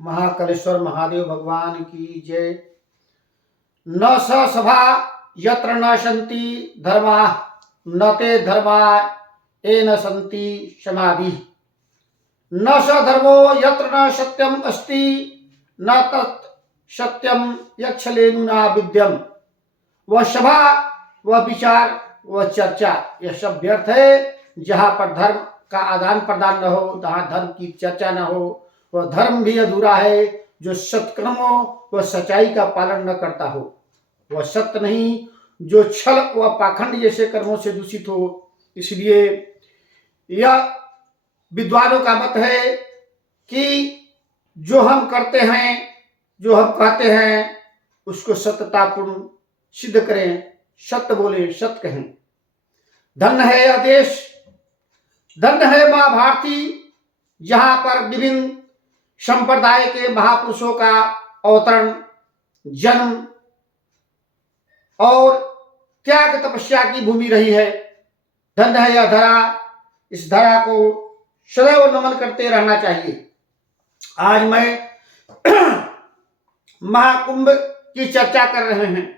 महाकालेश्वर महादेव भगवान की जय। न स सभा यत्र न सन्ति धर्मा न ते धर्मा येन सन्ति समाधि। न स धर्मो यत्र न सत्यम अस्ति न तत् सत्यम यक्षलेनुना विद्यम। वह सभा, वह विचार, वह चर्चा, यह सब व्यर्थ है जहाँ पर धर्म का आदान प्रदान न हो, जहाँ धर्म की चर्चा न हो। वह धर्म भी अधूरा है जो सत्कर्म हो, वह सच्चाई का पालन न करता हो। वह सत्य नहीं जो छल व पाखंड जैसे कर्मों से दूषित हो। इसलिए यह विद्वानों का मत है कि जो हम करते हैं, जो हम कहते हैं, उसको सत्यतापूर्ण सिद्ध करें, सत्य बोले, सत्य कहें। धन्य है यह देश, धन्य है मां भारती, जहां पर विभिन्न संप्रदाय के महापुरुषों का अवतरण, जन्म और त्याग तपस्या की भूमि रही है। धन्य है यह धरा, इस धरा को सदैव नमन करते रहना चाहिए। आज मैं महाकुंभ की चर्चा कर रहे हैं।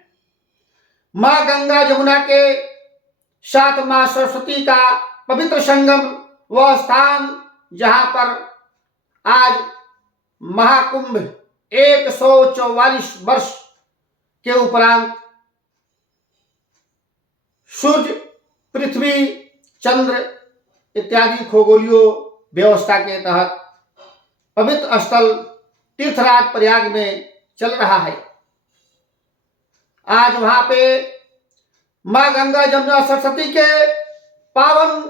मां गंगा जमुना के साथ मां सरस्वती का पवित्र संगम, वह स्थान जहां पर आज महाकुंभ 144 वर्ष के उपरांत सूर्य, पृथ्वी, चंद्र इत्यादि खगोलीय व्यवस्था के तहत पवित्र स्थल तीर्थराज प्रयाग में चल रहा है। आज वहां पे मां गंगा जमुना सरस्वती के पावन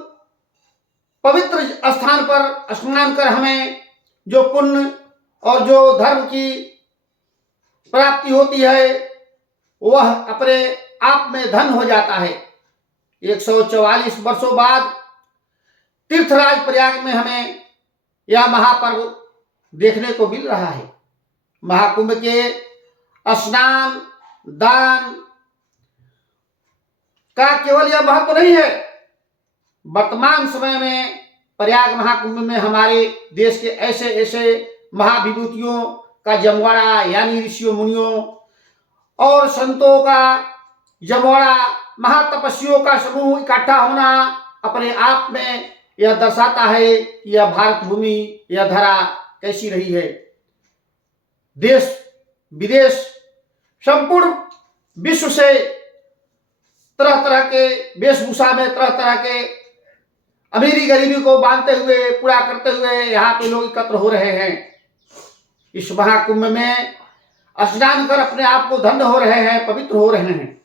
पवित्र स्थान पर स्नान कर हमें जो पुण्य और जो धर्म की प्राप्ति होती है, वह अपने आप में धन हो जाता है। 144 वर्षों बाद तीर्थराज प्रयाग में हमें यह महापर्व देखने को मिल रहा है। महाकुंभ के स्नान दान का केवल यह महत्व नहीं है। वर्तमान समय में प्रयाग महाकुंभ में हमारे देश के ऐसे ऐसे महाविभूतियों का जमवाड़ा, यानी ऋषियों मुनियों और संतों का जमवाड़ा, महातपस्वियों का समूह इकट्ठा होना अपने आप में यह दर्शाता है कि यह भारत भूमि, यह धरा कैसी रही है। देश विदेश, संपूर्ण विश्व से तरह तरह के वेशभूषा में, तरह तरह के अमीरी गरीबी को बांधते हुए, पूरा करते हुए यहाँ पे लोग एकत्र हो रहे हैं। इस महाकुंभ में स्नान कर अपने आप को धन्य हो रहे हैं, पवित्र हो रहे हैं।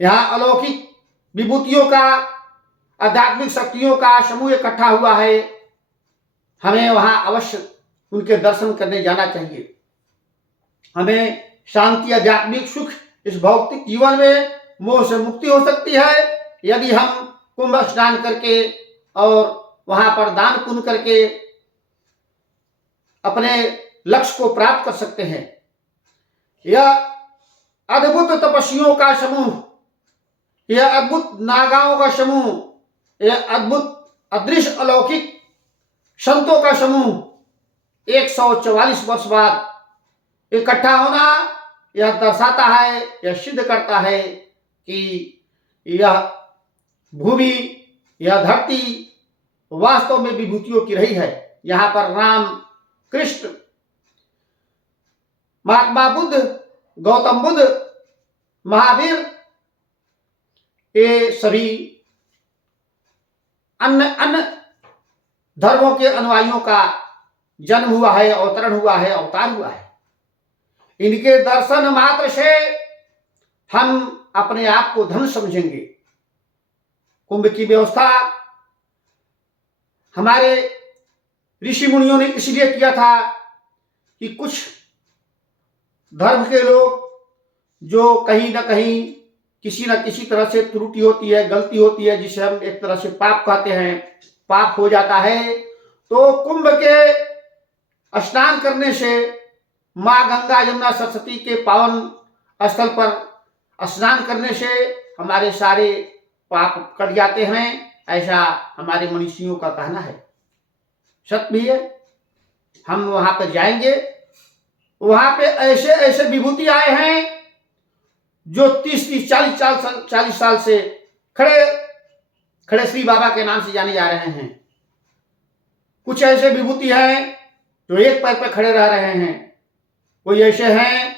यहाँ अलौकिक विभूतियों का, आध्यात्मिक शक्तियों का समूह इकट्ठा हुआ है। हमें वहां अवश्य उनके दर्शन करने जाना चाहिए। हमें शांति, आध्यात्मिक सुख, इस भौतिक जीवन में मोह से मुक्ति हो सकती है यदि हम कुंभ स्नान करके और वहां पर दान पुण्य करके अपने लक्ष्य को प्राप्त कर सकते हैं। यह अद्भुत तपस्वियों का समूह, यह अद्भुत नागाओं का समूह, यह अद्भुत अदृश्य अलौकिक संतों का समूह 144 वर्ष बाद इकट्ठा होना, यह दर्शाता है, यह सिद्ध करता है कि यह भूमि, यह धरती वास्तव में विभूतियों की रही है। यहाँ पर राम, कृष्ण, महात्मा बुद्ध, गौतम बुद्ध, महावीर, ये सभी अन्य धर्मों के अनुयायियों का जन्म हुआ है, अवतरण हुआ है, अवतार हुआ है। इनके दर्शन मात्र से हम अपने आप को धन्य समझेंगे। कुंभ की व्यवस्था हमारे ऋषि मुनियों ने इसलिए किया था कि कुछ धर्म के लोग जो कहीं ना कहीं किसी न किसी तरह से त्रुटि होती है, गलती होती है, जिसे हम एक तरह से पाप कहते हैं, पाप हो जाता है, तो कुंभ के स्नान करने से, मां गंगा जमुना सरस्वती के पावन स्थल पर स्नान करने से हमारे सारे पाप कट जाते हैं। ऐसा हमारे मनीषियों का कहना है, सत्य भी है। हम वहां पर जाएंगे। वहां पे ऐसे ऐसे विभूति आए हैं जो 30-30, 40 साल से खड़े खड़े श्री बाबा के नाम से जाने जा रहे हैं। कुछ ऐसे विभूति हैं जो एक पैर पर खड़े रह रहे हैं। कोई ऐसे हैं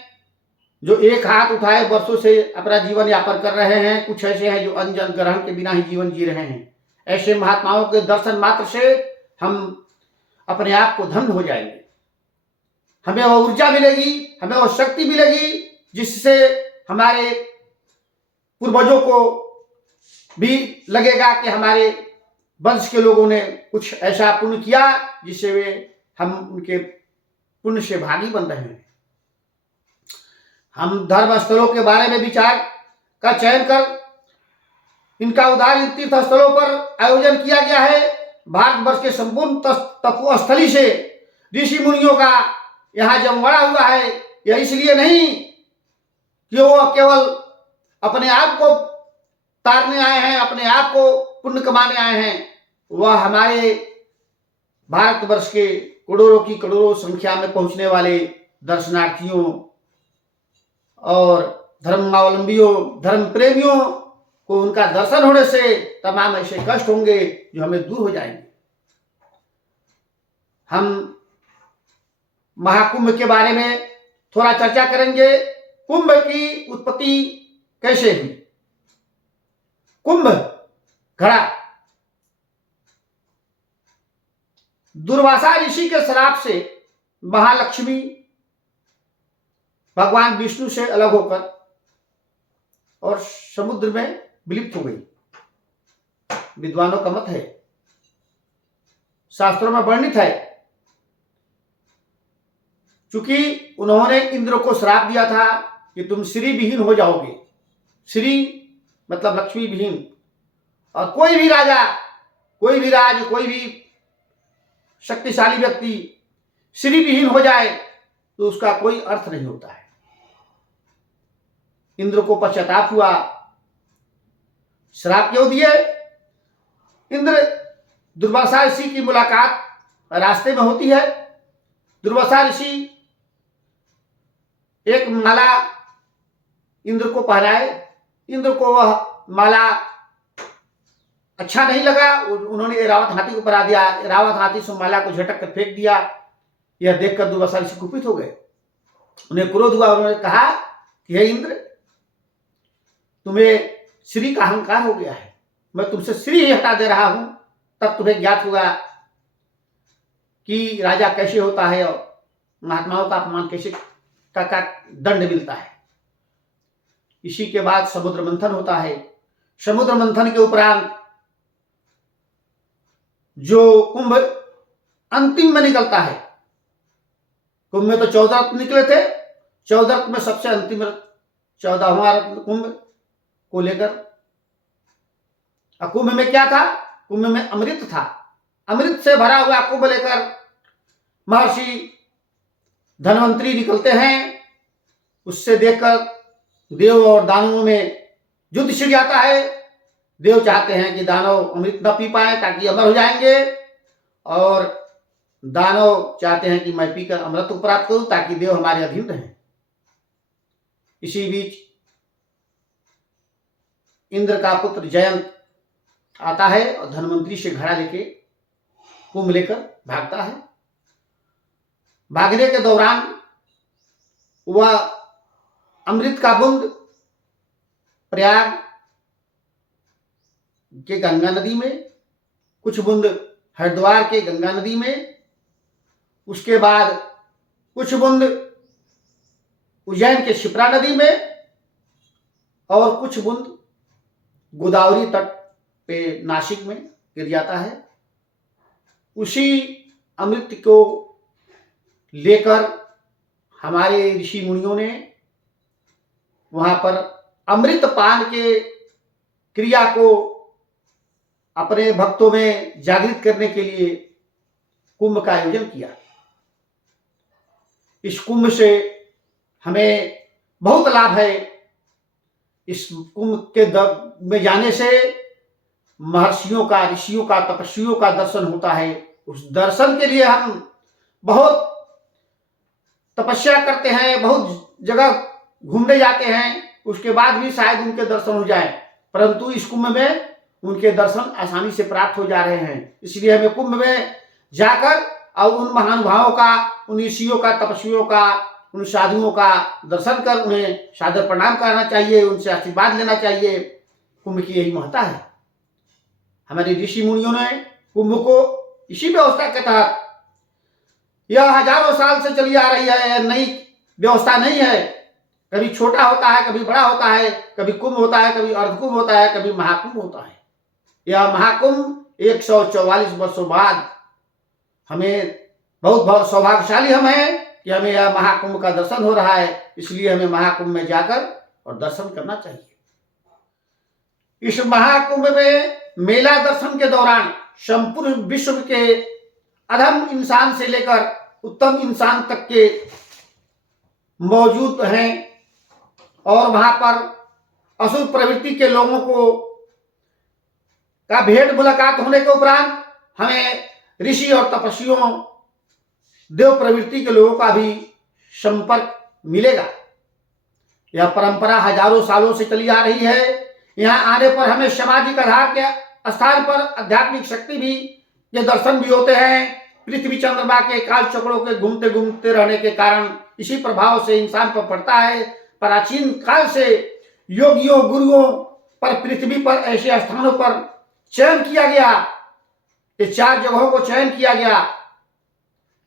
जो एक हाथ उठाए वर्षों से अपना जीवन यापन कर रहे हैं। कुछ ऐसे हैं जो अन्न जल ग्रहण के बिना ही जीवन जी रहे हैं। ऐसे महात्माओं के दर्शन मात्र से हम अपने आप को धन्य हो जाएंगे। हमें वो ऊर्जा मिलेगी, हमें वो शक्ति मिलेगी जिससे हमारे पूर्वजों को भी लगेगा कि हमारे वंश के लोगों ने कुछ ऐसा पुण्य किया जिससे वे हम उनके पुण्य से भागी बन रहे हैं। हम धर्म स्थलों के बारे में विचार का चयन कर इनका उदार तीर्थ स्थलों पर आयोजन किया गया है। भारतवर्ष के संपूर्ण तपो स्थली से ऋषि मुनियों का यहाँ जमवाड़ा हुआ है। यह इसलिए नहीं कि वो केवल अपने आप को तारने आए हैं, अपने आप को पुण्य कमाने आए हैं। वह हमारे भारतवर्ष के करोड़ों की करोड़ों संख्या में पहुंचने वाले दर्शनार्थियों और धर्मावलंबियों, धर्म प्रेमियों को उनका दर्शन होने से तमाम ऐसे कष्ट होंगे जो हमें दूर हो जाएंगे। हम महाकुंभ के बारे में थोड़ा चर्चा करेंगे। कुंभ की उत्पत्ति कैसे हुई? कुंभ घड़ा दुर्वासा ऋषि के श्राप से महालक्ष्मी भगवान विष्णु से अलग होकर और समुद्र में विलुप्त हो गई। विद्वानों का मत है, शास्त्रों में वर्णित है, चूंकि उन्होंने इंद्र को श्राप दिया था कि तुम श्री विहीन हो जाओगे। श्री मतलब लक्ष्मी विहीन। और कोई भी राजा, कोई भी राज, कोई भी शक्तिशाली व्यक्ति श्री विहीन हो जाए तो उसका कोई अर्थ नहीं होता है। इंद्र को पश्चाताप हुआ। श्राप क्यों दिए? इंद्र दुर्वासा ऋषि की मुलाकात रास्ते में होती है। दुर्वासा ऋषि एक माला इंद्र को पहनाए। इंद्र को वह माला अच्छा नहीं लगा। उन्होंने एरावत हाथी को पहना दिया। एरावत हाथी से माला को झटक कर फेंक दिया। यह देखकर दुर्वासा ऋषि कुपित हो गए। उन्हें क्रोध हुआ। उन्होंने कहा कि हे इंद्र, तुम्हें श्री का अहंकार हो गया है। मैं तुमसे श्री ही हटा दे रहा हूं, तब तुम्हें ज्ञात होगा कि राजा कैसे होता है और महात्माओं का अपमान कैसे का दंड मिलता है। इसी के बाद समुद्र मंथन होता है। समुद्र मंथन के उपरांत जो कुंभ अंतिम में निकलता है। कुंभ में तो 14 रत्न निकले थे। 14 रत्न में सबसे अंतिम 14वां रत्न कुंभ को लेकर। कुंभ में क्या था? कुंभ में अमृत था। अमृत से भरा हुआ कुंभ लेकर महर्षि धन्वंतरी निकलते हैं। उससे देखकर देव और दानवों में युद्ध छिड़ जाता है। देव चाहते हैं कि दानव अमृत न पी पाए ताकि अमर हो जाएंगे, और दानव चाहते हैं कि मैं पीकर अमृत को प्राप्त करूं ताकि देव हमारे अधीन रहें। इसी बीच इंद्र का पुत्र जयंत आता है और धन्वंतरी से घड़ा लेके कुंभ लेकर भागता है। भागने के दौरान वह अमृत का बूंद प्रयाग के गंगा नदी में, कुछ बूंद हरिद्वार के गंगा नदी में, उसके बाद कुछ बूंद उज्जैन के शिप्रा नदी में, और कुछ बूंद गोदावरी तट पे नासिक में गिर जाता है। उसी अमृत को लेकर हमारे ऋषि मुनियों ने वहां पर अमृत पान के क्रिया को अपने भक्तों में जागृत करने के लिए कुंभ का आयोजन किया। इस कुंभ से हमें बहुत लाभ है। इस कुंभ के में जाने से महर्षियों का, ऋषियों का, तपस्वियों का दर्शन होता है। उस दर्शन के लिए हम बहुत तपस्या करते हैं, बहुत जगह घूमने जाते हैं, उसके बाद भी शायद उनके दर्शन हो जाए, परंतु इस कुंभ में उनके दर्शन आसानी से प्राप्त हो जा रहे हैं। इसलिए हमें कुंभ में जाकर और उन महानुभावों का, उन ऋषियों का, तपस्वियों का, उन साधुओं का दर्शन कर उन्हें सादर प्रणाम करना चाहिए, उनसे आशीर्वाद लेना चाहिए। कुंभ की यही महत्ता है। हमारे ऋषि मुनियों ने कुंभ को इसी व्यवस्था के तहत, यह हजारों साल से चली आ रही है, नई व्यवस्था नहीं है। कभी छोटा होता है, कभी बड़ा होता है, कभी कुंभ होता है, कभी अर्धकुंभ होता है, कभी महाकुंभ होता है। यह महाकुंभ 144 वर्षों बाद हमें बहुत सौभाग्यशाली हम हैं कि हमें यह महाकुंभ का दर्शन हो रहा है। इसलिए हमें महाकुंभ में जाकर और दर्शन करना चाहिए। इस महाकुंभ में मेला दर्शन के दौरान संपूर्ण विश्व के अधम इंसान से लेकर उत्तम इंसान तक के मौजूद हैं और वहां पर अशुभ प्रवृत्ति के लोगों को का भेंट मुलाकात होने के उपरांत हमें ऋषि और तपस्वियों, देव प्रवृत्ति के लोगों का भी संपर्क मिलेगा। यह परंपरा हजारों सालों से चली आ रही है। यहाँ आने पर हमें सामाजिक आधार के स्थान पर आध्यात्मिक शक्ति भी के दर्शन भी होते हैं। पृथ्वी चंद्रमा के काल चक्रों के घूमते घूमते रहने के कारण इसी प्रभाव से इंसान पर पड़ता है। प्राचीन काल से योगियों, गुरुओं पर पृथ्वी पर ऐसे स्थानों पर चयन किया गया, ये 4 जगहों को चयन किया गया।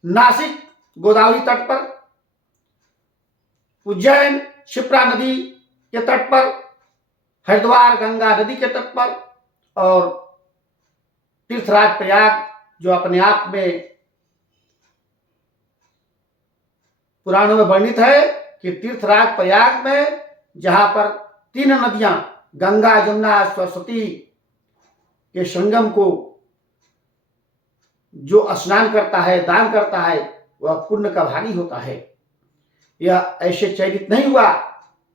नासिक गोदावरी तट पर, उज्जैन क्षिप्रा नदी के तट पर, हरिद्वार गंगा नदी के तट पर, और तीर्थराज प्रयाग जो अपने आप में पुराणों में वर्णित है कि तीर्थराज प्रयाग में जहां पर 3 नदियां गंगा, यमुना, सरस्वती के संगम को जो स्नान करता है, दान करता है, वह पुण्य का भागी होता है। यह ऐसे चयनित नहीं हुआ,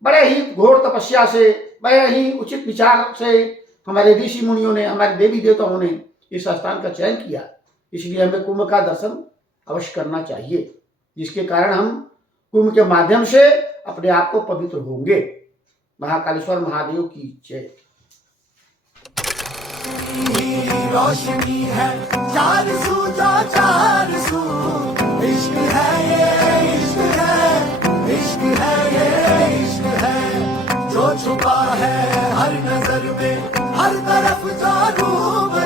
बड़े ही घोर तपस्या से, बड़े ही उचित विचार से हमारे ऋषि मुनियों ने, हमारे देवी देवताओं ने इस स्थान का चयन किया। इसलिए हमें कुंभ का दर्शन अवश्य करना चाहिए, जिसके कारण हम कुंभ के माध्यम से अपने आप को पवित्र होंगे। महाकालेश्वर महादेव की जय। रोशनी है 400 जो 400, इश्क है ये, इश्क है, इश्क है ये, इश्क है जो छुपा है हर नजर में, हर तरफ जो डूब